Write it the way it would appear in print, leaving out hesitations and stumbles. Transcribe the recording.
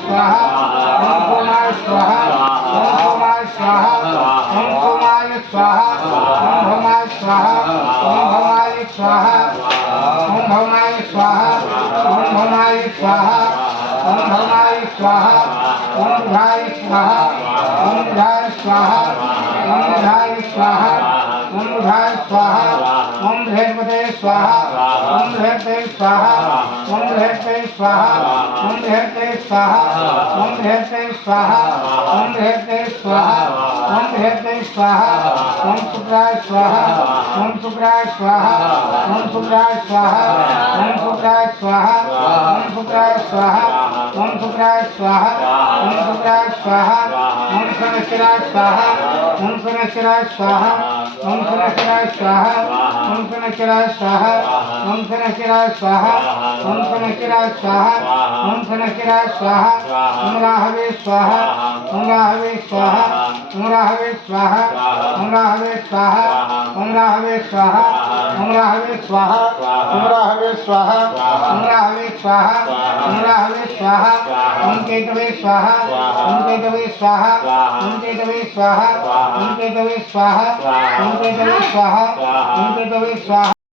स्वाहा ओम सोमाय स्वाहा ओम सोमाय स्वाहा ओम सोमाय स्वाहा ओम भौमाय स्वाहा ओम भौमाय स्वाहा ओम भौमाय स्वाहा ओम भौमाय स्वाहा ओम भौमाय स्वाहा ओम बुधाय स्वाहा ओम बुधाय स्वाहा ओम बुधाय स्वाहा ओम बुधाय स्वाहा ओम बृहस्पते स्वाहा ओम बृहस्पते स्वाहा ओम बृहस्पते स्वाहा ओम बृहस्पते स्वाहा ओम बृहस्पते स्वाहा ओम बृहस्पते स्वाहा ओम बृहस्पते स्वाहा ओम शुक्राय स्वाहा ओम शुक्राय स्वाहा ओम शुक्राय स्वाहा ओम शुक्राय स्वाहा ओम शुक्राय स्वाहा ओम शुक्राय स्वाहा ओम शुक्राय स्वाहा ओम शनिश्चराय स्वाहा ओम शनिश्चराय स्वाहा ओम शनिश्चराय स्वाहा ओम शनिश्चराय स्वाहा ओम शनिश्चराय स्वाहा ओम शनिश्चराय स्वाहा ओम शनिश्चराय स्वाहा ओम राहवे स्वाहा ओम राहवे स्वाहा ओम राहवे स्वाहा ओम राहवे स्वाहा ओम राहवे स्वाहा ओम राहवे स्वाहा ओम राहवे स्वाहा ओम राहवे स्वाहा ओम राहवे स्वाहा ओम केतवे स्वाहा ओम केतवे स्वाहा ओम केतवे स्वाहा ओम केतवे स्वाहा ओम केतवे स्वाहा ओम केतवे स्वाहा।